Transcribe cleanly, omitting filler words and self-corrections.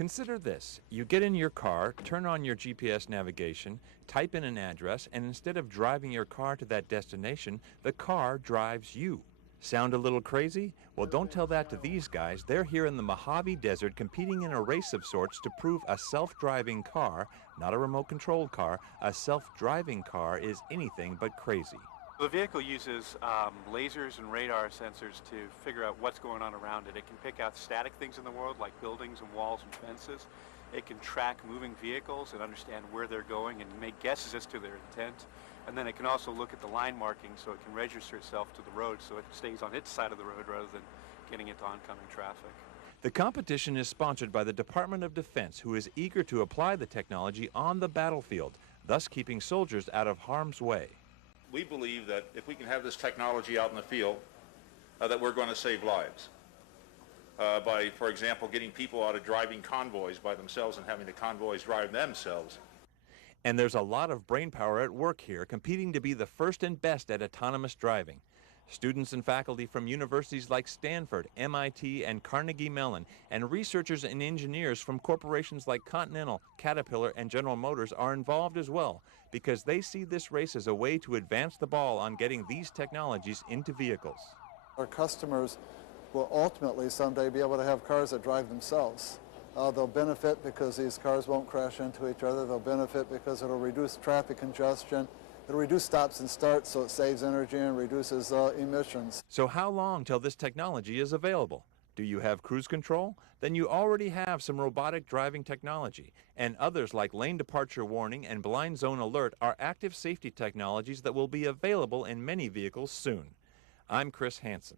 Consider this. You get in your car, turn on your GPS navigation, type in an address, and instead of driving your car to that destination, the car drives you. Sound a little crazy? Well, don't tell that to these guys. They're here in the Mojave Desert competing in a race of sorts to prove a self-driving car, not a remote-controlled car, a self-driving car is anything but crazy. The vehicle uses lasers and radar sensors to figure out what's going on around it. It can pick out static things in the world like buildings and walls and fences. It can track moving vehicles and understand where they're going and make guesses as to their intent. And then it can also look at the line markings so it can register itself to the road so it stays on its side of the road rather than getting into oncoming traffic. The competition is sponsored by the Department of Defense, who is eager to apply the technology on the battlefield, thus keeping soldiers out of harm's way. We believe that if we can have this technology out in the field, that we're going to save lives. By, for example, getting people out of driving convoys by themselves and having the convoys drive themselves. And there's a lot of brainpower at work here, competing to be the first and best at autonomous driving. Students and faculty from universities like Stanford, MIT, and Carnegie Mellon, and researchers and engineers from corporations like Continental, Caterpillar, and General Motors are involved as well, because they see this race as a way to advance the ball on getting these technologies into vehicles. Our customers will ultimately someday be able to have cars that drive themselves. They'll benefit because these cars won't crash into each other. They'll benefit because it'll reduce traffic congestion. It'll reduce stops and starts so it saves energy and reduces emissions. So how long till this technology is available? Do you have cruise control? Then you already have some robotic driving technology, and others like lane departure warning and blind zone alert are active safety technologies that will be available in many vehicles soon. I'm Chris Hansen.